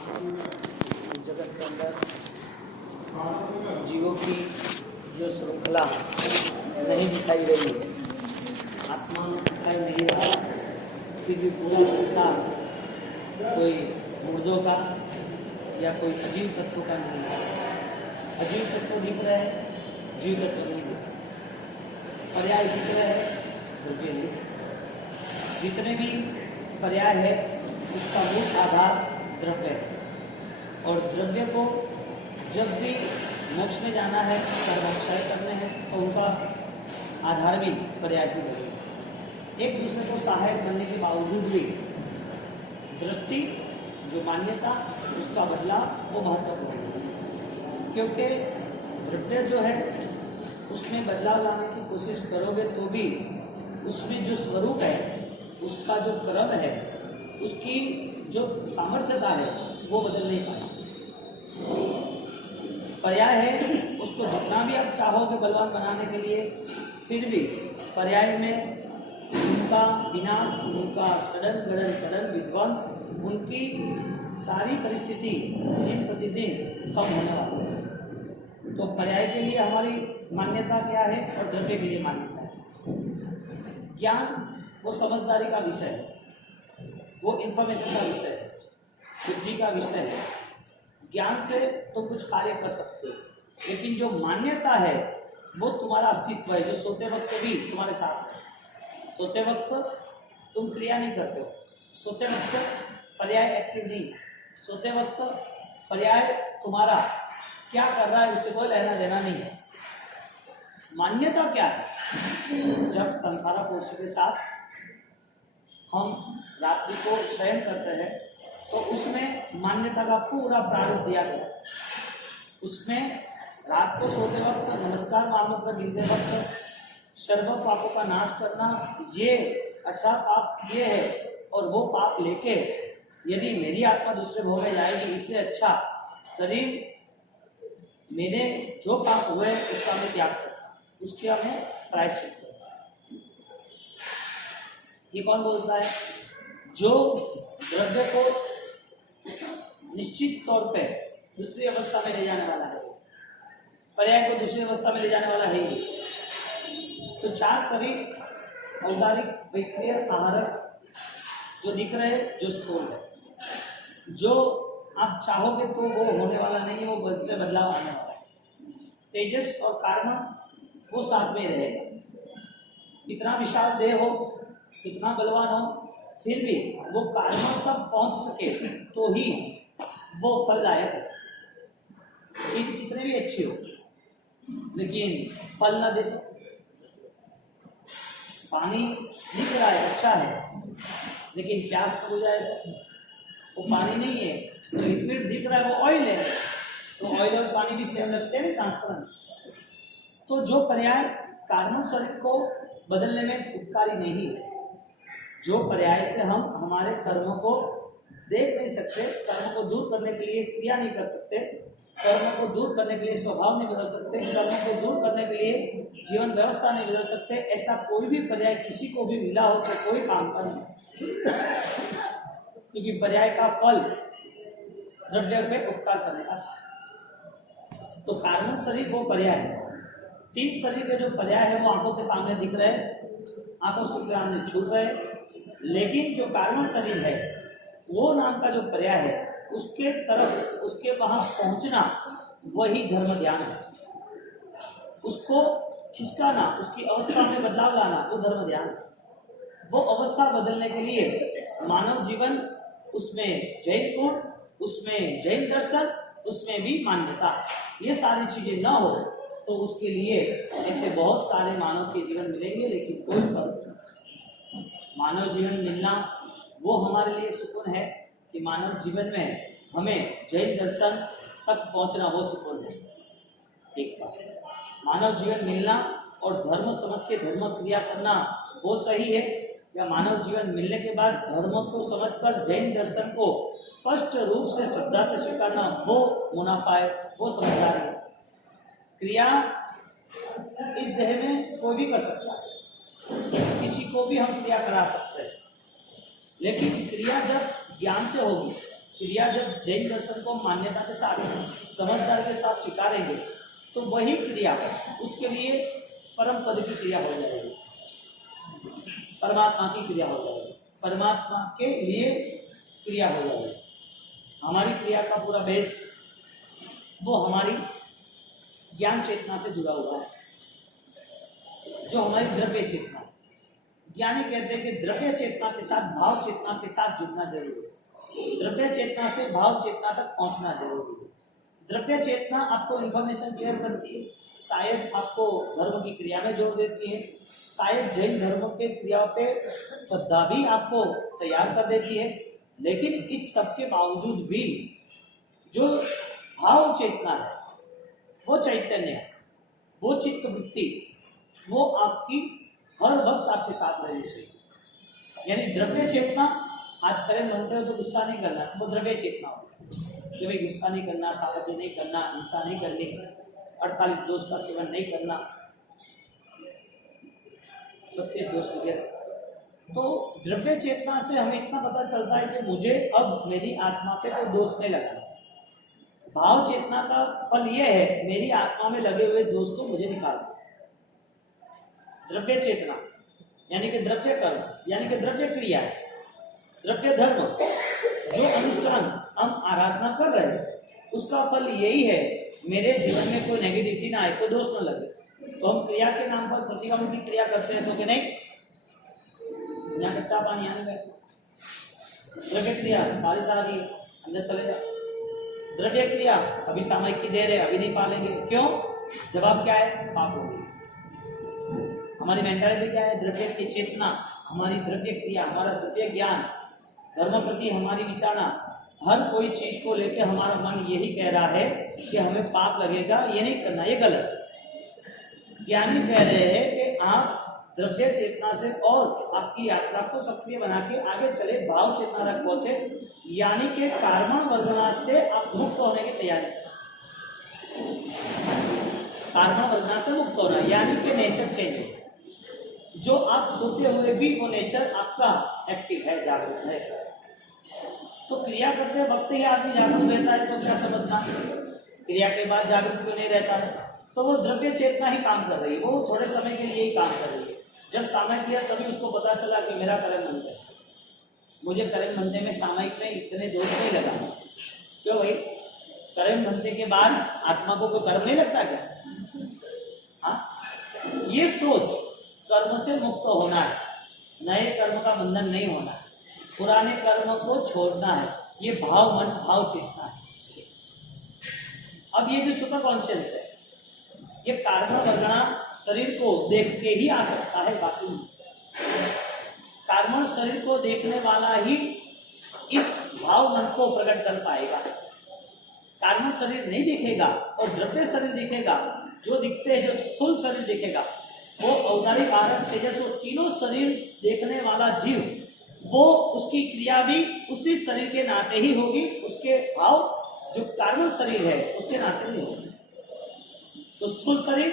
जगत के अंदर जीवों की जो श्रृंखला नहीं दिखाई रही है, आत्मा दिखाई नहीं रहा, फिर भी पूरा संसार कोई मुर्दों का या कोई अजीव तत्व का नहीं है। अजीव तत्व दिख रहे हैं, जीव तत्व नहीं दिख रहे, पर्याय दिख रहे हैं, द्रव्य नहीं। जितने भी पर्याय है उसका मुख्य आधार द्रव्य है, और द्रव्य को जब भी मोक्ष में जाना है, कर्माक्षय करने हैं, तो उनका आधार भी पर्याय की जरूरत है। एक दूसरे को सहायक बनने के बावजूद भी दृष्टि जो मान्यता उसका बदलाव वो महत्वपूर्ण है, क्योंकि द्रव्य जो है उसमें बदलाव लाने की कोशिश करोगे तो भी उसमें जो स्वरूप है, उसका जो क्रम है, उसकी जो सामर्थ्यता है वो बदल नहीं पाएगी। पर्याय है, उसको जितना भी आप चाहोगे बलवान बनाने के लिए, फिर भी पर्याय में उनका विनाश, उनका सड़न गड़न कड़न विध्वंस, उनकी सारी परिस्थिति दिन प्रतिदिन कम होने वाली है। तो पर्याय के लिए हमारी मान्यता क्या है और द्रव्य के लिए मान्यता है। ज्ञान वो समझदारी का विषय है, वो इंफॉर्मेशन का विषय है, बुद्धि का विषय है। ज्ञान से तो कुछ कार्य कर सकते हो, लेकिन जो मान्यता है वो तुम्हारा अस्तित्व है, जो सोते वक्त भी तुम्हारे साथ है। सोते वक्त तुम क्रिया नहीं करते हो, सोते वक्त पर्याय एक्टिव नहीं, सोते वक्त पर्याय तुम्हारा क्या कर रहा है उससे कोई लेना देना नहीं है। मान्यता क्या है? जब संखारा पुरुष के साथ हम रात्रि को शयन करते हैं तो उसमें मान्यता का पूरा प्रारूप दिया गया। उसमें रात को सोते वक्त नमस्कार महामंत्र गिनते वक्त सर्व पापों का नाश करना, ये 18 पाप ये है, और वो पाप लेके यदि मेरी आत्मा दूसरे भोग में जाएगी, इससे अच्छा शरीर मेरे जो पाप हुए उसका मैं त्याग करता, उसके हमें प्रायश्चित करता। ये कौन बोलता है? जो द्रव्य को निश्चित तौर पे दूसरी अवस्था में ले जाने वाला है, पर्याय को दूसरी अवस्था में ले जाने वाला है ही। तो चार शरीर औदारिक, विक्रिय, आहारक जो दिख रहे हैं, जो स्थूल है, जो आप चाहोगे तो वो होने वाला नहीं है, वो बल से बदलाव आने वाला है। तेजस और कार्बन वो साथ में रहेगा। इतना विशाल देह हो, कितना बलवान हो, फिर भी वो कार्बन तक पहुंच सके तो ही वो फलदायक है। चीज कितने भी अच्छी हो, लेकिन फल ना दे तो। पानी दिख रहा है अच्छा है, लेकिन प्यास हो जाए तो वो पानी नहीं है। तो लिक्विड दिख रहा है वो ऑयल है, तो ऑयल और पानी भी सेम लगते हैं ट्रांसपेरेंट। तो जो पर्याय कार्बन शरीर को बदलने में उपकारी नहीं है, जो पर्याय से हम हमारे कर्मों को देख नहीं सकते, कर्म को दूर करने के लिए क्रिया नहीं कर सकते, कर्म को दूर करने के लिए स्वभाव नहीं बदल सकते, कर्म को दूर करने के लिए जीवन व्यवस्था नहीं बदल सकते, ऐसा कोई भी पर्याय किसी को भी मिला हो तो कोई काम का नहीं। क्योंकि पर्याय का फल द्रव्य पे उपकार करने का। तो कार्बन शरीर वो पर्याय है। तीन शरीर के जो पर्याय है वो आंखों के सामने दिख रहे हैं, आंखों से सामने छूट रहे, लेकिन जो कार्बन शरीर है वो नाम का जो पर्याय है, उसके तरफ, उसके वहां पहुंचना वही धर्म ध्यान है। उसको खिसकाना, उसकी अवस्था में बदलाव लाना वो धर्म ध्यान है। वो अवस्था बदलने के लिए मानव जीवन, उसमें जैन गुण, उसमें जैन दर्शन, उसमें भी मान्यता, ये सारी चीजें न हो तो उसके लिए ऐसे बहुत सारे मानव के जीवन मिलेंगे, लेकिन कोई फर्क नहीं। मानव जीवन मिलना वो हमारे लिए सुकून है कि मानव जीवन में हमें जैन दर्शन तक पहुंचना वो सुकून है। एक बात, मानव जीवन मिलना और धर्म समझ के धर्म क्रिया करना वो सही है, या मानव जीवन मिलने के बाद धर्म को समझकर जैन दर्शन को स्पष्ट रूप से श्रद्धा से स्वीकारना वो मुनाफा है, वो समझदारी है। क्रिया इस देह में कोई भी कर सकता है, किसी को भी हम क्रिया करा सकते हैं, लेकिन क्रिया जब ज्ञान से होगी क्रिया जब जैन दर्शन को मान्यता के साथ समझदार के साथ स्वीकारेंगे तो वही क्रिया उसके लिए परम पद की क्रिया हो जाएगी, परमात्मा की क्रिया हो जाएगी, परमात्मा के लिए क्रिया हो जाएगी। हमारी क्रिया का पूरा बेस वो हमारी ज्ञान चेतना से जुड़ा हुआ है, जो हमारी द्रव्य चेतना। ज्ञानी कहते हैं कि द्रव्य चेतना के साथ भाव चेतना के साथ जुड़ना जरूरी है, द्रव्य चेतना से भाव चेतना तक पहुंचना जरूरी है। द्रव्य चेतना आपको इंफॉर्मेशन क्लियर करती है, शायद आपको धर्म की क्रिया में जोड़ देती है, शायद जैन धर्म के क्रिया पे श्रद्धा भी आपको तैयार कर देती है। लेकिन इस सब के बावजूद भी जो भाव चेतना है, वो चैतन्य है, वो चित्त वृत्ति, वो आपकी हर वक्त आपके साथ रहनी चाहिए। यानी द्रव्य चेतना, आज करें मनते हो तो गुस्सा नहीं करना, वो द्रव्य चेतना हो कि भाई गुस्सा नहीं करना, सावधानी नहीं करना, हिंसा नहीं करनी, 48 दोष का सेवन नहीं करना, 32 दोष वगैरह। तो द्रव्य चेतना से हमें इतना पता चलता है कि मुझे अब मेरी आत्मा पे कोई दोष नहीं लगाना। भाव चेतना का फल यह है, मेरी आत्मा में लगे हुए दोष को मुझे निकाल दो। द्रव्य चेतना यानी कि द्रव्य कर्म, यानी कि द्रव्य क्रिया, द्रव्य धर्म, जो अनुष्ठान हम आराधना कर रहे हैं उसका फल यही है, मेरे जीवन में कोई नेगेटिविटी ना आए, कोई दोष ना लगे। तो हम क्रिया के नाम पर प्रतिक्रमण की क्रिया करते हैं तो कि नहीं, यहाँ कच्चा पानी आने गए, द्रव्य क्रिया बारिश आ रही है, अंदर चले जाओ। द्रव्य क्रिया अभी सामयिक की देर है, अभी नहीं पालेंगे, क्यों? जवाब क्या है? पाप होगी। हमारी मेंटालिटी क्या है? द्रव्य की चेतना, हमारी द्रव्य क्रिया, हमारा द्रव्य ज्ञान, धर्म प्रति हमारी विचारणा, हर कोई चीज को लेकर हमारा मन यही कह रहा है कि हमें पाप लगेगा, ये नहीं करना, ये गलत। ज्ञानी कह रहे हैं कि आप द्रव्य चेतना से और आपकी यात्रा को सक्रिय बना के आगे चले, भाव चेतना तक पहुंचे, यानी कि कार्बन वर्गना से आप मुक्त होने की तैयारी। कार्बन वर्गना से मुक्त होना यानी कि नेचर चेंज, जो आप सोते हुए भी वो नेचर आपका एक्टिव है, जागरूक है। तो क्रिया करते वक्त ही आदमी जागरूक रहता है तो क्या समझना, क्रिया के बाद जागरूक क्यों नहीं रहता है? तो वो द्रव्य चेतना ही काम कर रही है, वो थोड़े समय के लिए ही काम कर रही है। जब सामयिक किया तभी उसको पता चला कि मेरा कर्म बंध है, मुझे कर्म बंधे में सामयिक में इतने दोष नहीं लगा। क्यों भाई? कर्म बंधे के बाद आत्मा को कोई कर्म नहीं लगता क्या? हाँ, ये सोच कर्म से मुक्त होना है, नए कर्म का बंधन नहीं होना है, पुराने कर्म को छोड़ना है, ये भाव मन भाव चेतना है। अब ये जो सुपर कॉन्शियस है, ये कारण वर्गना शरीर को देख के ही आ सकता है, बाकी कारण शरीर को देखने वाला ही इस भाव मन को प्रकट कर पाएगा। कारण शरीर नहीं दिखेगा और द्रव्य शरीर दिखेगा, जो दिखते हैं, जो स्थूल शरीर दिखेगा, वो अवतारी कारण तेजस, वो तीनों शरीर देखने वाला जीव, वो उसकी क्रिया भी उसी शरीर के नाते ही होगी, उसके भाव जो कारण शरीर है उसके नाते नहीं होगी। तो स्थूल शरीर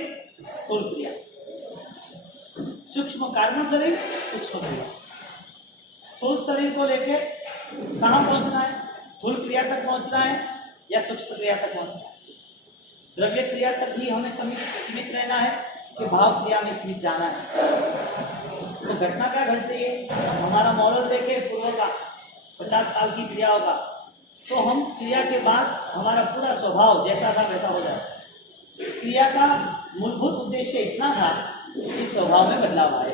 स्थूल क्रिया, सूक्ष्म कारण शरीर सूक्ष्म क्रिया। स्थूल शरीर को लेके कहाँ पहुंचना है? स्थूल क्रिया तक पहुंचना है या सूक्ष्म क्रिया तक पहुंचना है? द्रव्य क्रिया तक ही हमें सीमित रहना है कि भाव क्रिया में सीमित जाना है? तो घटना क्या घट रही है? हमारा मॉडल देखे पूर्व का 50 साल की क्रिया होगा तो हम क्रिया के बाद हमारा पूरा स्वभाव जैसा था वैसा हो जाए। क्रिया का मूलभूत उद्देश्य इतना था कि स्वभाव में बदलाव आए।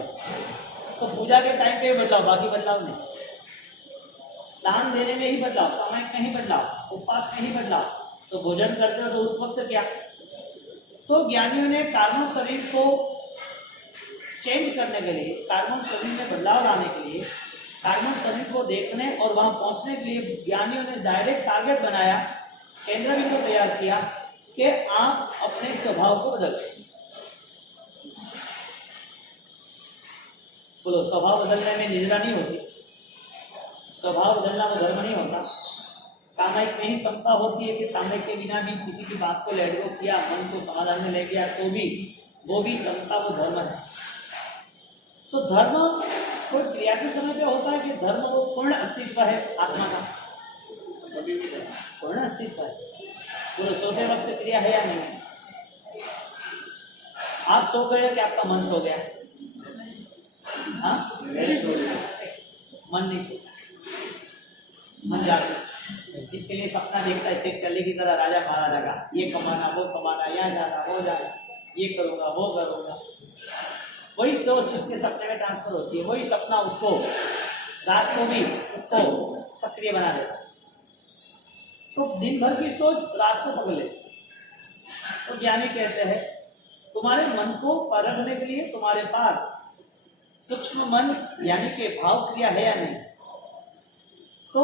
तो पूजा के टाइम पे बदलाव, बाकी बदलाव नहीं। दान देने में ही बदलाव, सामयिक में ही बदलाव, उपवास में ही बदलाव। तो भोजन करते हो तो उस वक्त क्या? तो ज्ञानियों ने कार्बन शरीर को चेंज करने के लिए, कार्बन शरीर में बदलाव लाने के लिए, कार्बन शरीर को देखने और वहां पहुंचने के लिए ज्ञानियों ने डायरेक्ट टारगेट बनाया, केंद्र बिंदु तैयार किया कि आप अपने स्वभाव को बदलें। बोलो, स्वभाव बदलने में निद्रा नहीं होती, स्वभाव बदलना वो धर्म नहीं होता। सामयिक में ही समता होती है कि सामयिक के बिना भी किसी की बात को लेट गो किया, मन को समाधान में ले गया, तो भी वो भी समता, वो धर्म है। तो धर्म कोई क्रिया के समय पे होता है कि धर्म वो पूर्ण अस्तित्व है आत्मा का। पूर्ण अस्तित्व है। बोलो सोते वक्त क्रिया है या नहीं है? आप सो गए कि आपका मन सो गया? हाँ, मन नहीं सोता, मन जागता। इसके लिए सपना देखता है शेख चल्ली की तरह, राजा महाराजा का, ये कमाना वो कमाना, यहाँ जाना वो जाना, ये करूँगा वो करूँगा। वही सोच उसके सपने में ट्रांसफर होती है, वही सपना उसको रात को भी उसको सक्रिय बना देता है। तो दिन भर की सोच रात को पकड़ लेती। तो ज्ञानी कहते हैं तुम्हारे मन को परखने के लिए तुम्हारे पास सूक्ष्म मन यानी कि भाव क्रिया है या नहीं। तो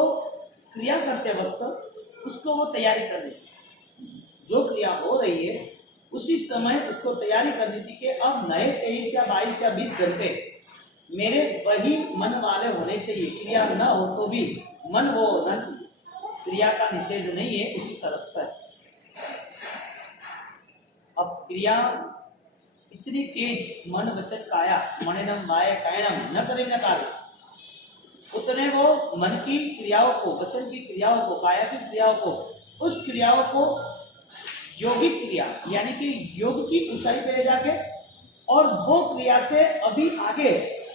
क्रिया करते वक्त उसको वो तैयारी करनी थी, जो क्रिया हो रही है उसी समय उसको तैयारी करनी थी कि अब नए 23 या 22 या 20 घंटे मेरे वही मन वाले होने चाहिए। क्रिया न हो तो भी मन वो होना चाहिए। क्रिया का निषेध नहीं है, उसी शर्त पर। अब क्रिया इतनी तेज मन वचन काया मणिनम माय कायणम न करे न कार्य, उतने वो मन की क्रियाओं को, वचन की क्रियाओं को, काया की क्रियाओं को, उस क्रियाओं को योगिक क्रिया यानी कि योग की ऊंचाई पे ले जाके और वो क्रिया से अभी आगे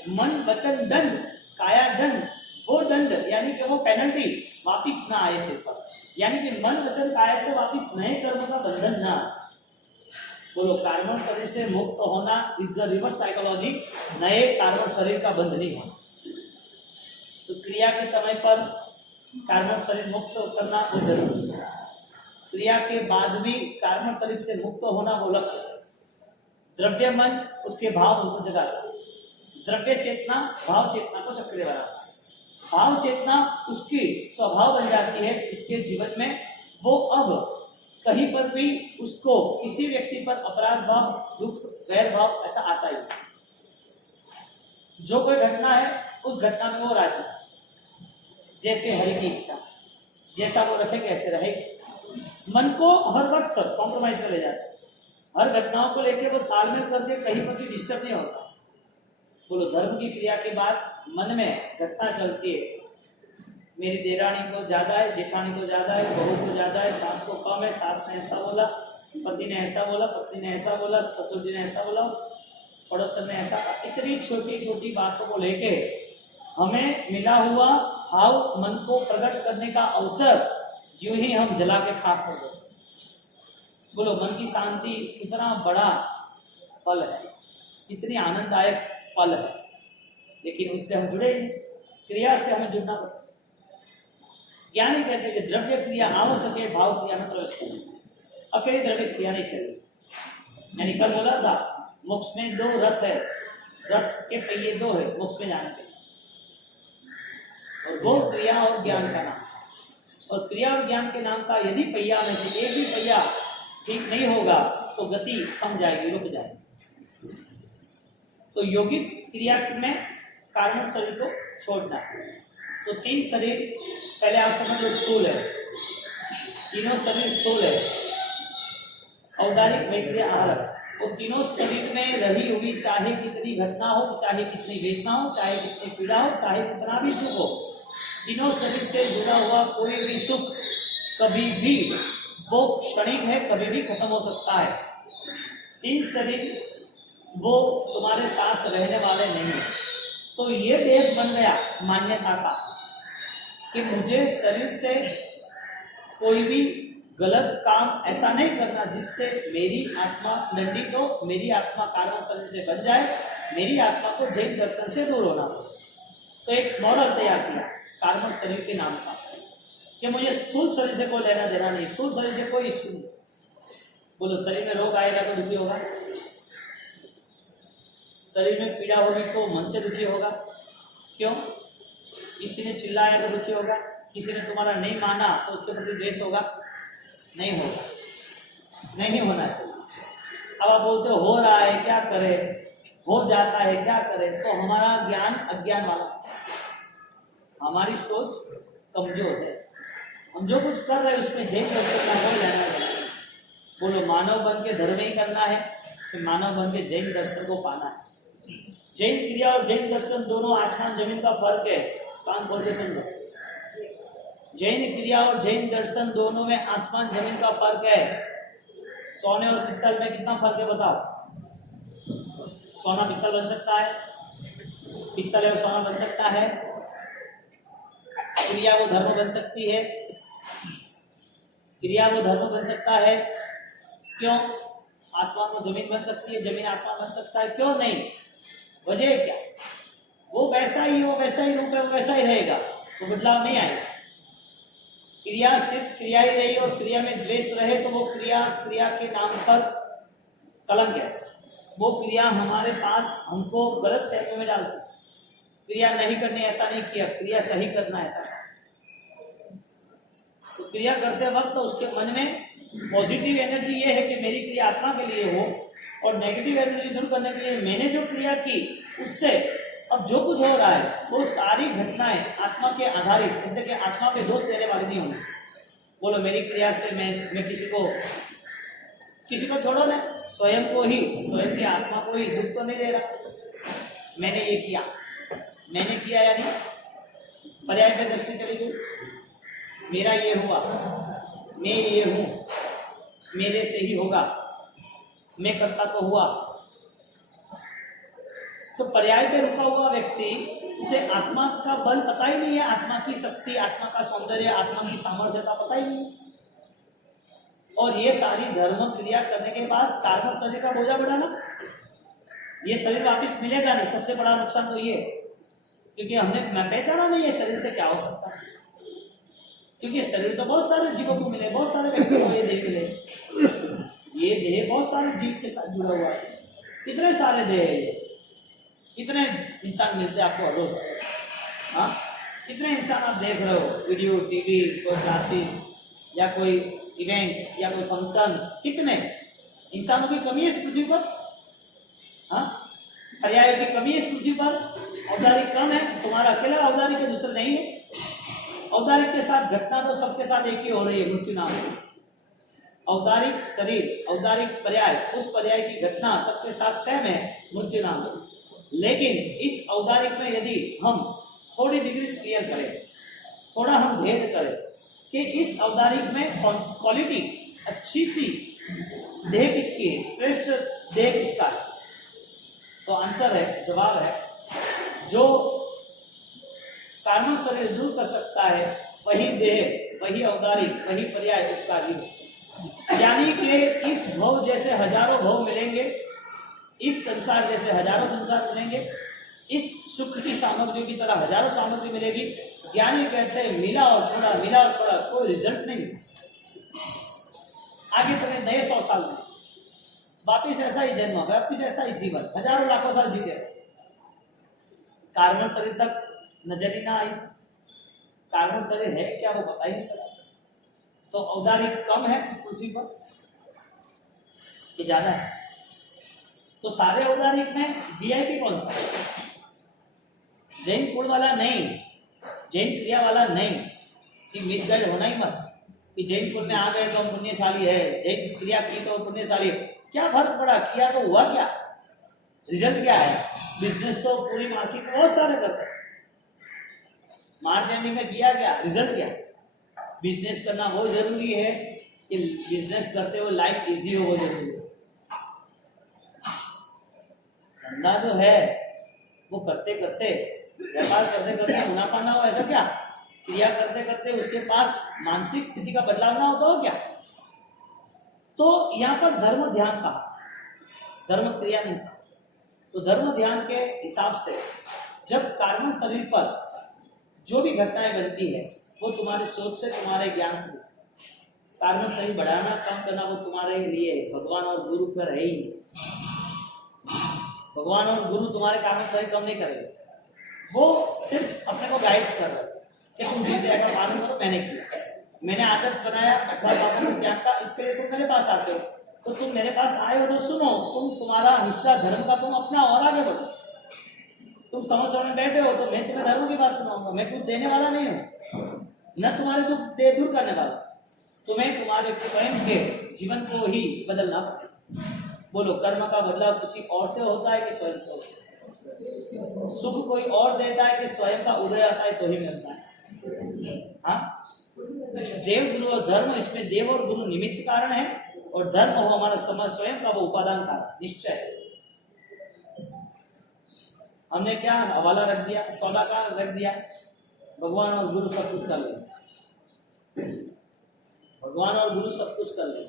मन वचन दंड काया दंड, वो दंड यानी कि वो पेनल्टी वापिस ना आए सिर पर, यानी कि मन वचन काया से वापिस नए कर्म का बंधन ना। बोलो कार्बन शरीर से मुक्त होना इज द रिवर्स साइकोलॉजी, नए कार्बन शरीर का बंध नहीं होना। तो क्रिया के समय पर कार्बन शरीर मुक्त करना वो जरूरी है, क्रिया के बाद भी कार्बन शरीर से मुक्त होना वो लक्ष्य है। द्रव्य मन उसके भाव उनको जगाता है, द्रव्य चेतना भाव चेतना को सक्रिय बनाता है, भाव चेतना उसकी स्वभाव बन जाती है उसके जीवन में। वो अब कहीं पर भी उसको किसी व्यक्ति पर अपराध भाव, दुख, वैर भाव ऐसा आता ही। जो कोई घटना है उस घटना में वो राजी, जैसे हरि की इच्छा, जैसा वो रखे कैसे रहे। मन को हर वक्त कॉम्प्रोमाइज कर ले जाता है, हर घटनाओं को लेकर वो तालमेल करके कहीं पर भी डिस्टर्ब नहीं होता। बोलो धर्म की क्रिया के बाद मन में घटना चलती है, मेरी देरानी को ज्यादा है, जेठानी को ज्यादा है, बहू को ज्यादा है, सास को कम है, सास ने ऐसा बोला, पति ने ऐसा बोला, पत्नी ने ऐसा बोला, ससुर जी ने ऐसा बोला, पड़ोसन ने ऐसा। इतनी छोटी छोटी बातों को लेके हमें मिला हुआ भाव मन को प्रकट करने का अवसर यूं ही हम जला के खाक कर देते। बोलो मन की शांति इतना बड़ा फल है, इतनी आनंददायक फल है, लेकिन उससे हम जुड़े नहीं, क्रिया से हमें जुड़ना पसंद। ज्ञानी कहते हैं कि द्रव्य क्रिया आवश्यक है, भाव क्रिया में प्रवेश करना, अकेली द्रव्य क्रिया नहीं चलेगी। मैंने कल बोला था मोक्ष में 2 रथ है, रथ के पहिए 2 है मोक्ष में जाने के, और वो क्रिया और ज्ञान का नाम। और क्रिया और ज्ञान के नाम का यदि पहिया में से एक भी पहिया ठीक नहीं होगा तो गति थम जाएगी, रुक जाएगी। तो योगिक क्रिया में कारण शरीर को छोड़ना है। तो 3 शरीर पहले आप समझ लो स्थूल है, तीनों शरीर स्थूल है, औदारिक मैत्रीय आहार। वो तीनों शरीर में रही हुई चाहे कितनी घटना हो, चाहे कितनी वेदना हो, चाहे कितनी पीड़ा हो, चाहे कितना भी सुख हो, तीनों शरीर से जुड़ा हुआ कोई भी सुख कभी भी वो क्षणिक है, कभी भी खत्म हो सकता है। 3 शरीर वो तुम्हारे साथ रहने वाले नहीं है। तो ये बेस बन गया मान्यता का कि मुझे शरीर से कोई भी गलत काम ऐसा नहीं करना जिससे मेरी आत्मा दंडित हो, मेरी आत्मा कारण शरीर से बन जाए, मेरी आत्मा को जैन दर्शन से दूर होना हो। तो एक मॉडल तैयार किया कार्बन शरीर के नाम का कि मुझे स्थूल शरीर से कोई लेना देना नहीं, स्थूल शरीर से कोई इश्यू नहीं। बोलो शरीर में रोग आएगा तो दुखी होगा, शरीर में पीड़ा होगी तो मन से दुखी होगा। क्यों? किसी ने चिल्लाया तो दुखी होगा, किसी ने तुम्हारा नहीं माना तो उसके प्रति द्वेष होगा? नहीं होगा, नहीं होना चाहिए। अब आप बोलते हो रहा है क्या करे, हो जाता है क्या करे, तो हमारा ज्ञान अज्ञान वाला, हमारी सोच कमजोर है। हम जो कुछ कर रहे हैं उसमें जैन दर्शन का कोई लेना देना है। बोलो मानव बन के धर्म ही करना है कि मानव बन के जैन दर्शन को पाना है। जैन क्रिया और जैन दर्शन दोनों आसमान जमीन का फर्क है, काम खोल के समझो। जैन क्रिया और जैन दर्शन दोनों में आसमान जमीन का फर्क है। सोने और पित्तल में कितना फर्क है बताओ? सोना पित्तल बन सकता है, पित्तल है सोना बन सकता है, क्रिया वो धर्म बन सकती है, क्रिया वो धर्म बन सकता है। क्यों? आसमान में जमीन बन सकती है, जमीन आसमान बन सकता है, क्यों नहीं? वजह क्या? वो वैसा ही रूप है, वो वैसा ही रहेगा, तो बदलाव नहीं आएगा। क्रिया सिर्फ क्रिया ही रही और क्रिया में द्वेष रहे तो वो क्रिया के नाम पर कलंक है। वो क्रिया हमारे पास हमको गलत फहमी में डालती। क्रिया नहीं करनी ऐसा नहीं किया, क्रिया सही करना ऐसा। तो क्रिया करते वक्त तो उसके मन में पॉजिटिव एनर्जी ये है कि मेरी क्रिया आत्मा के लिए हो, और नेगेटिव एनर्जी दूर करने के लिए मैंने जो क्रिया की उससे अब जो कुछ हो रहा है वो सारी घटनाएं आत्मा के आधारित, मतलब कि आत्मा पे दोष देने वाली नहीं होंगी। बोलो मेरी क्रिया से मैं किसी को छोड़ो ना, स्वयं को ही, स्वयं की आत्मा को ही दुख तो नहीं दे रहा। मैंने ये किया, मैंने किया यानी पर्याय पे दृष्टि चली गई, मेरा ये हुआ, मैं ये हूं, मेरे से ही होगा, मैं करता तो हुआ। तो पर्याय पे रुका हुआ व्यक्ति, उसे आत्मा का बल पता ही नहीं है, आत्मा की शक्ति, आत्मा का सौंदर्य, आत्मा की सामर्थ्यता पता ही नहीं। और ये सारी धर्म क्रिया करने के बाद कार्बन शरीर का बोझा बढ़ाना, ये शरीर वापस मिलेगा नहीं। सबसे बड़ा नुकसान तो ये, क्योंकि हमने पहचाना नहीं ये शरीर से क्या हो सकता है। क्योंकि शरीर तो बहुत सारे जीवों को मिले, बहुत सारे व्यक्तियों को ये देह मिले, ये देह बहुत सारे जीव के साथ जुड़ा हुआ है। कितने सारे देह, कितने इंसान मिलते हैं आपको रोज? हाँ, कितने इंसान आप देख रहे हो, वीडियो, टीवी, कोई क्लासेस या कोई इवेंट या कोई फंक्शन, कितने इंसानों की कमी है इस पृथ्वी पर? हाँ, पर्याय की कमी है इस पृथ्वी पर। औदारिक कम है, तुम्हारा अकेला औदारिक है, दूसरे नहीं है। औदारिक के साथ घटना तो सबके साथ एक ही हो रही है, मृत्यु नाम की। औदारिक शरीर, औदारिक पर्याय, उस पर्याय की घटना सबके साथ सेम है, मृत्यु नाम की। लेकिन इस औदारिक में यदि हम थोड़ी डिग्री क्लियर करें, थोड़ा हम भेद करें कि इस औदारिक में क्वालिटी अच्छी सी देह किसकी है, श्रेष्ठ देह किसका है, तो आंसर है, जवाब है, जो कार्म शरीर दूर कर सकता है वही देह, वही औदारिक, वही पर्याय उपकारी है। यानी कि इस भव जैसे हजारों भव मिलेंगे, इस संसार जैसे हजारों संसार मिलेंगे, इस शुक्र की सामग्री की तरह हजारों सामग्री मिलेगी। ज्ञानी कहते हैं मिला और छोड़ा, मिला और छोड़ा, कोई रिजल्ट नहीं। आगे तुम्हें नए 100 साल में वापिस ऐसा ही जन्म, वापिस ऐसा ही जीवन, हजारों लाखों साल जीते, कार्बन शरीर तक नजर ही ना आई। कार्बन शरीर है क्या वो पता ही नहीं चला। तो औदारिक कम है इस पृथ्वी पर कि ज्यादा है? तो सारे औदारिक में वीआईपी कौन सा? जैन कुल वाला नहीं, जैन क्रिया वाला नहीं, कि मिसगाइड होना ही मत कि जैन कुल में आ गए तो हम पुण्यशाली है, जैन क्रिया की तो पुण्यशाली है। क्या फर्क पड़ा? किया तो हुआ क्या? रिजल्ट क्या है? बिजनेस तो पूरी मार्केट में बहुत सारे करते हैं, मार्च एंडिंग में किया क्या? रिजल्ट क्या? बिजनेस करना बहुत जरूरी है कि बिजनेस करते हुए लाइफ इजी हो, वो जरूरी है। धंधा जो है वो करते करते, व्यापार करते करते मुनाफा ना हो, ऐसा क्या? क्रिया करते करते उसके पास मानसिक स्थिति का बदलाव ना होता हो क्या? तो यहाँ पर धर्म ध्यान का, धर्म क्रिया नहीं था। तो धर्म ध्यान के हिसाब से जब कार्बन शरीर पर जो भी घटनाएं बनती है वो तुम्हारी सोच से, तुम्हारे ज्ञान से। कार्बन शरीर बढ़ाना कम करना वो तुम्हारे लिए भगवान और गुरु पर है ही। भगवान और गुरु तुम्हारे कार्बन शरीर कम नहीं करेंगे, वो सिर्फ अपने को गाइड कर रहे हैं कि तुम जीत जाएगा, पालन करो। मैंने किया, मैंने आदर्श बनाया 18 पापों के त्याग का, इसके लिए तुम मेरे पास आते हो। तो तुम मेरे पास आए हो तो सुनो, तुम्हारा हिस्सा धर्म का तुम अपना और आगे बढ़ो। तुम समझ में बैठे हो तो मैं तुम्हें धर्म की बात सुनाऊंगा। मैं कुछ देने वाला नहीं हूँ, न तुम्हारे दुख दूर करने वाला। तुम्हें तुम्हारे स्वयं के जीवन को ही बदलना पड़ेगा। बोलो, कर्म का बदलाव किसी और से होता है कि स्वयं से होता है? सुख कोई और देता है कि स्वयं का उदय आता है तो ही मिलता है? हाँ, देव गुरु और धर्म, इसमें देव और गुरु निमित्त कारण है और धर्म हो हमारा समाज स्वयं का वो उपादान कारण निश्चय। हमने क्या हवाला रख दिया, सौदा का रख दिया, भगवान और गुरु सब कुछ कर ले, भगवान और गुरु सब कुछ कर ले,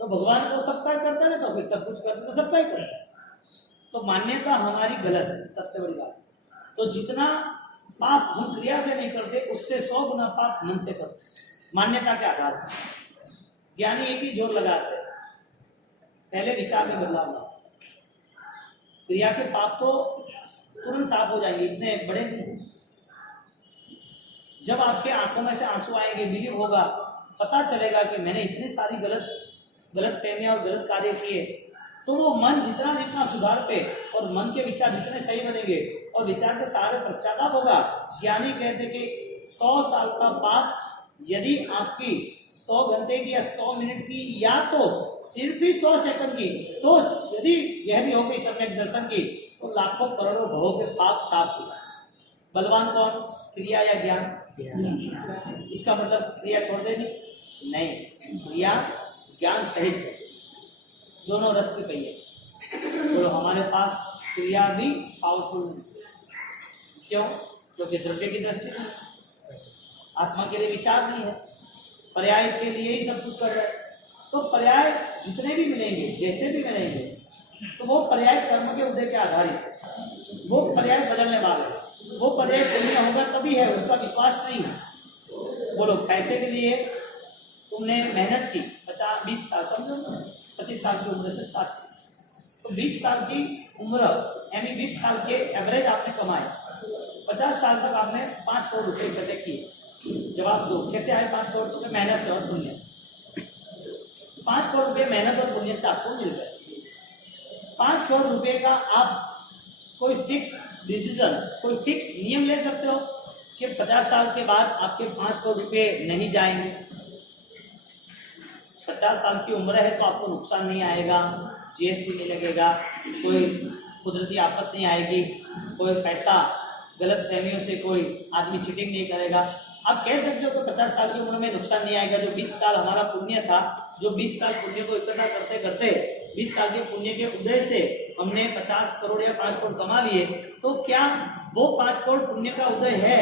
तो भगवान तो सबका करता है ना, तो फिर सब कुछ करता तो सबका ही करता है। तो मान्यता हमारी गलत है, सबसे बड़ी बात। तो जितना पाप हम क्रिया से नहीं करते उससे 100 गुना पाप मन से करते, मान्यता के आधार पर। ज्ञानी एक ही जोर लगाते हैं, पहले विचार में बदलाव लाओ, क्रिया के पाप तो तुरंत साफ हो जाएंगे, इतने बड़े। जब आपके आंखों में से आंसू आएंगे, बिलीव होगा, पता चलेगा कि मैंने इतनी सारी गलत फहमियां और गलत कार्य किए, तो वो मन जितना जितना सुधार पे और मन के विचार जितने सही बनेंगे और विचार के सारे पश्चाताप होगा। ज्ञानी कहते कि 100 साल का पाप यदि आपकी 100 घंटे की या 100 मिनट की या तो सिर्फ ही 100 सेकंड की सोच यदि गहरी हो गई सम्यक दर्शन की, तो लाखों करोड़ों भवों के पाप साफ हो जाए। बलवान कौन, क्रिया या ज्ञान? इसका मतलब क्रिया छोड़ देनी नहीं, क्रिया ज्ञान सहित दोनों रथ के पहिए। तो हमारे पास क्रिया भी पावरफुल, क्यों? क्योंकि द्रव्य की दृष्टि नहीं, आत्मा के लिए विचार नहीं है, पर्याय के लिए ही सब कुछ कर रहे हैं। तो पर्याय जितने भी मिलेंगे, जैसे भी मिलेंगे, तो वो पर्याय कर्म के उदय के आधारित है, वो पर्याय बदलने वाले, वो पर्याय पुण्य होगा तभी है, उसका विश्वास नहीं है। बोलो, पैसे के लिए तुमने मेहनत की 50-20 साल, समझो 25 साल की उम्र से स्टार्ट की, तो 20 साल की उम्र यानी 20 साल के एवरेज आपने कमाए, 50 साल तक आपने 5 करोड़ रुपए इकट्ठे किए। जवाब दो, कैसे आए 5 करोड़ रुपए? मेहनत से और पुण्य से। 5 करोड़ रुपए मेहनत और पुण्य से आपको मिल गए। 5 करोड़ रुपए का आप कोई फिक्स डिसीजन, कोई फिक्स नियम ले सकते हो कि 50 साल के बाद आपके 5 करोड़ रुपए नहीं जाएंगे। 50 साल की उम्र है तो आपको नुकसान नहीं आएगा, जीएसटी नहीं लगेगा, कोई कुदरती आफत नहीं आएगी, कोई पैसा गलत फहमियों से कोई आदमी चीटिंग नहीं करेगा। आप कह सकते हो कि 50 साल की उम्र में नुकसान नहीं आएगा। जो 20 साल हमारा पुण्य था, जो 20 साल पुण्य को इकट्ठा करते करते 20 साल के पुण्य के उदय से हमने 50 करोड़ या 5 करोड़ कमा लिए, तो क्या वो 5 करोड़ पुण्य का उदय है?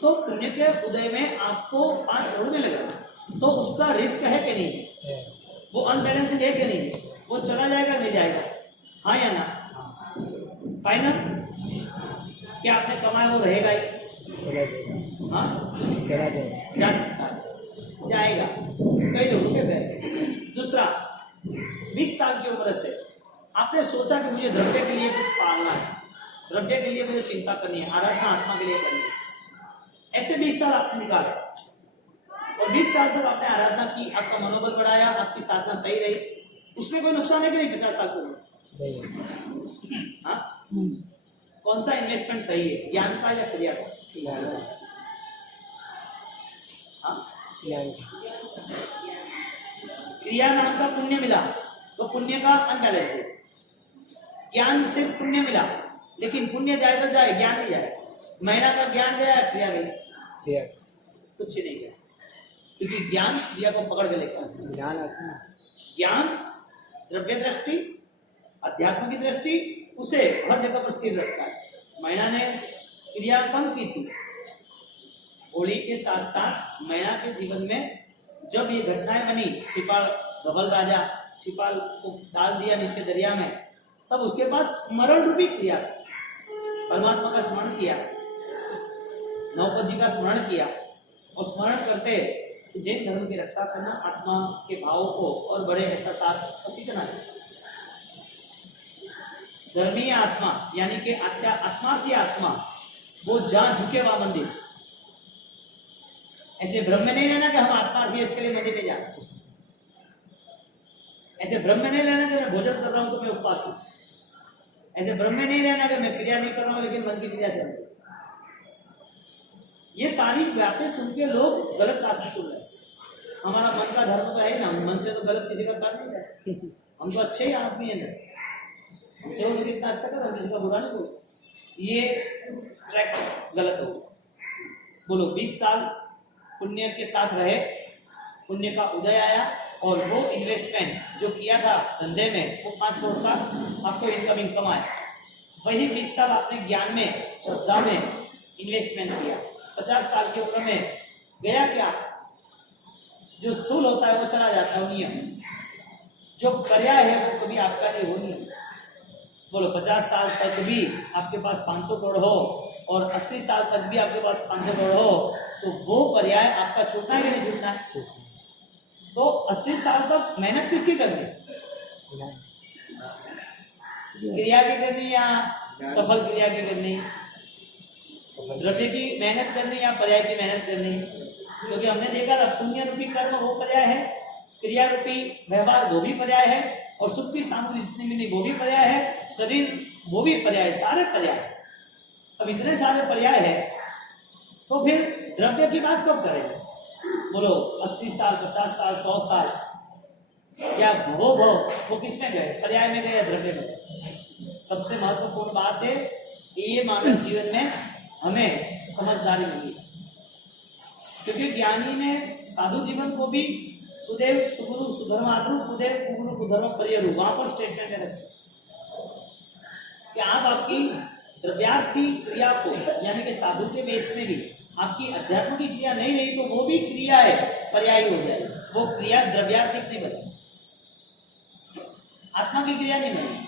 तो पुण्य के उदय में आपको 5 करोड़ मिलेगा, तो उसका रिस्क है कि नहीं? वो अनबैलेंस्ड है कि नहीं? वो चला जाएगा नहीं जाएगा? हाँ या ना? फाइनल क्या आपने कमाया वो रहेगा ही? हाँ, जा सकता है, जाएगा, कई लोगों के बैठ। दूसरा, 20 साल की उम्र से आपने सोचा कि मुझे द्रव्य के लिए कुछ पालना है, द्रव्य के लिए मुझे चिंता करनी है, आराधना आत्मा के लिए करनी है। ऐसे 20 साल आपने निकाले और 20 साल तक आपने आराधना की, आपका मनोबल बढ़ाया, आपकी साधना सही रही, उसमें कोई नुकसान है कि नहीं? 50 साल की उम्र, हाँ, कौन सा इन्वेस्टमेंट सही है, ज्ञान का या क्रिया का? क्रिया नाम का पुण्य मिला तो पुण्य का अनबैलेंस है, ज्ञान से पुण्य मिला लेकिन पुण्य जाए तो जाए, ज्ञान नहीं जाए। महीना का ज्ञान गया, क्रिया गई, कुछ नहीं गया, क्योंकि ज्ञान क्रिया को पकड़ के लेता है। ज्ञान द्रव्य दृष्टि, अध्यात्म की दृष्टि उसे हर जगह पर स्थिर रखता है। मैना ने क्रिया कम की थी, होली के साथ साथ मैना के जीवन में जब ये घटनाएं बनी, शिपाल धवल राजा शिपाल को डाल दिया नीचे दरिया में, तब उसके पास स्मरण रूपी क्रिया, परमात्मा का स्मरण किया, नवपत जी का स्मरण किया, और स्मरण करते जैन धर्म की रक्षा करना, आत्मा के भावों को और बड़े एहसास को सीखना है। धर्मीय आत्मा यानी कि आत्मार्थी आत्मा, वो जहां झुके वहां मंदिर। ऐसे भ्रम में नहीं रहना कि हम आत्मार्थी इसके लिए मंदिर में जाए, ऐसे भ्रम में नहीं रहना कि मैं भोजन कर रहा हूं तो मैं उपवास हूं, ऐसे भ्रम में नहीं रहना कि मैं क्रिया नहीं कर रहा हूं लेकिन मन की क्रिया चल रही। ये सारी बातें सुन के लोग गलत रास्ते चल रहे हैं। हमारा मन का धर्म तो है ना, मन से तो गलत किसी का काम नहीं है, हम तो अच्छे ही आदमी है ना, हमसे उसे कितना अच्छा कर, हम किसी का बुरा नहीं बोलते। ये ट्रैक गलत हो। बोलो, 20 साल पुण्य के साथ रहे, पुण्य का उदय आया और वो इन्वेस्टमेंट जो किया था धंधे में वो 5 करोड़ का आपको इनकम आया। वही 20 साल आपने ज्ञान में, श्रद्धा में इन्वेस्टमेंट किया, 50 साल की उम्र में गया क्या? जो स्थूल होता है वो चला जाता है, वो नियम। जो पर्याय है वो कभी आपका नहीं, हो नहीं। बोलो 50 साल तक भी आपके पास 500 करोड़ हो और 80 साल तक भी आपके पास 500 करोड़ हो, तो वो पर्याय आपका छूटना है कि नहीं छूटना है? तो 80 साल तक मेहनत किसकी करनी? क्रिया की करनी या सफल क्रिया की करनी? द्रव्य की मेहनत करनी या पर्याय की मेहनत करनी? क्योंकि हमने देखा था पुण्य रूपी कर्म वो पर्याय है, क्रिया रूपी व्यवहार वो भी पर्याय है, और सुख की सामग्री जितनी मिली वो भी पर्याय है, शरीर वो भी पर्याय, सारे पर्याय। अब इतने सारे पर्याय है तो फिर द्रव्य की बात कब करें? बोलो 80 साल, 50 साल, 100 साल या वो किस में गए? पर्याय में गए या द्रव्य में? सबसे महत्वपूर्ण बात है ये मानव जीवन में हमें समझदारी मिली, क्योंकि ज्ञानी ने साधु जीवन को भी सुदेव सुगुरु सुधर्माधु कुदेव कुगुरु कुधर्म परियरु, वहां पर स्टेटमेंट है कि आप आपकी द्रव्यार्थी क्रिया को, यानी कि साधु के वेश में भी आपकी अध्यात्म की क्रिया नहीं रही तो वो भी क्रिया है, पर्यायी हो जाए। वो क्रिया द्रव्यार्थिक नहीं बनी, आत्मा की क्रिया नहीं बनी।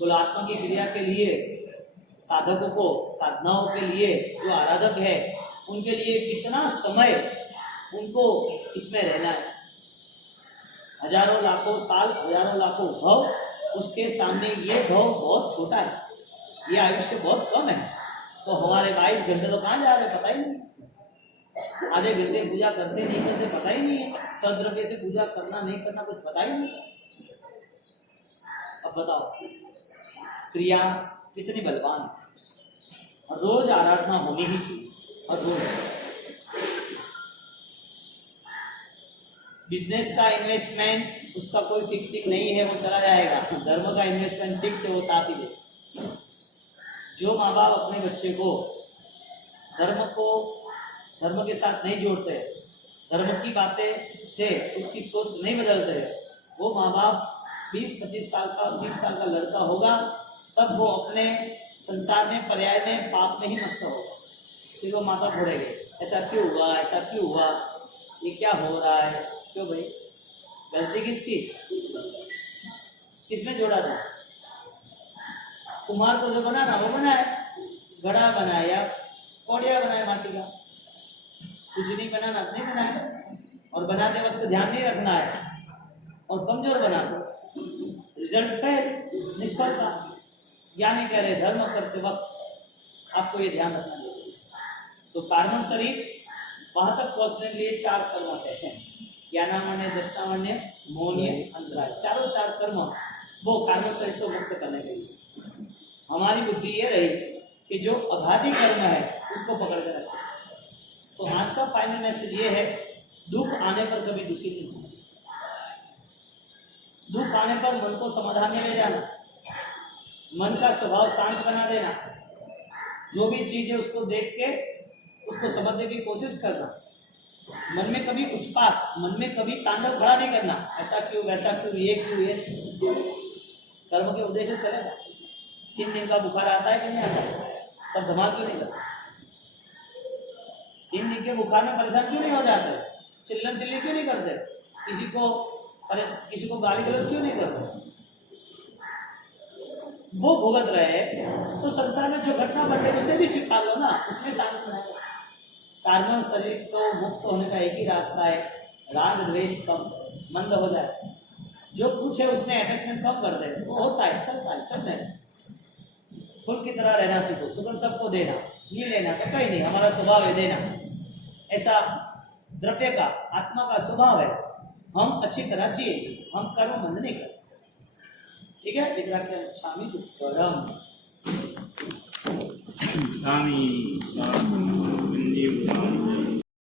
बोलो आत्मा की क्रिया के लिए साधकों को, साधनाओं के लिए जो आराधक है उनके लिए कितना समय उनको इसमें रहना है? हजारों लाखों साल, हजारों लाखों भव, उसके सामने ये भव बहुत छोटा है, ये आयुष्य बहुत कम है। तो हमारे 22 घंटे तो कहाँ जा रहे पता ही नहीं, आधे घंटे पूजा करते नहीं करते पता ही नहीं है, सद्रव्य से पूजा करना नहीं करना कुछ पता ही नहीं। अब बताओ क्रिया कितनी बलवान है, रोज आराधना होनी ही चाहिए। और रोज बिजनेस का इन्वेस्टमेंट उसका कोई फिक्सिंग नहीं है, वो चला जाएगा। धर्म का इन्वेस्टमेंट फिक्स है, वो साथ ही दे। जो माँ बाप अपने बच्चे को धर्म के साथ नहीं जोड़ते, धर्म की बातें से उसकी सोच नहीं बदलते, वो माँ बाप 20-25 साल का, 30 साल का लड़का होगा तब वो अपने संसार में, पर्याय में, पाप में ही मस्त होगा। फिर वो माता फोड़ेंगे, ऐसा क्यों हुआ, ऐसा क्यों हुआ, ये क्या हो रहा है, क्यों भाई? गलती किसकी? किसने जोड़ा था? कुम्हार को जो बनाना वो बनाए, घड़ा बनाया, पौड़िया बनाया माटी का, कुछ नहीं बनाना नहीं बनाया। और बनाते वक्त ध्यान नहीं रखना है और कमजोर बना दो, रिजल्ट फेल, निष्फलता। ज्ञानी कह रहे धर्म करते वक्त आपको ये ध्यान रखना चाहिए। तो कार्म शरीर वहां तक पहुंचने के लिए 4 कर्म कहते हैं, ज्ञानामन्य, दृष्टामन्य, मोहनीय, अंतराय। चारों 4 कर्म वो कार्म शरीर से मुक्त करने के लिए। हमारी बुद्धि ये रही कि जो अघाती कर्म है उसको पकड़ के रखें। तो आज का फाइनल मैसेज ये है, दुख आने पर कभी दुखी नहीं होना। दुख आने पर मन को समाधान में ले जाना, मन का स्वभाव शांत बना देना, जो भी चीज है उसको देख के उसको समझने की कोशिश करना, मन में कभी उत्पात, मन में कभी तांडव खड़ा नहीं करना, ऐसा क्यों, वैसा क्यों, ये क्यों, ये कर्म के उद्देश्य चलेगा। 3 दिन का बुखार आता है कि नहीं आता है, तब धमाल क्यों नहीं लगता? 3 दिन के बुखार में परेशान क्यों नहीं हो जाते? चिल्लम चिल्ली क्यों नहीं करते? किसी को गाली गलौज क्यों नहीं करते? वो भुगत रहे तो संसार में जो घटना बढ़ रही है उसे भी स्वीकार लो ना, उसमें शांत बनाओ। कार्बन शरीर को मुक्त होने का एक ही रास्ता है, राग द्वेष कम, मंद हो जाए, जो कुछ है उसमें अटैचमेंट कम कर दे, वो होता है, चलता है, चल रहे। फूल की तरह रहना सीखो, सुगंध सबको देना, ये लेना तो कहीं नहीं, हमारा स्वभाव है देना। ऐसा द्रव्य का, आत्मा का स्वभाव है, हम अच्छी तरह जिए, हम कर्म बंद नहीं करते। ठीक है, विद्राक्य स्वामी परम स्वामी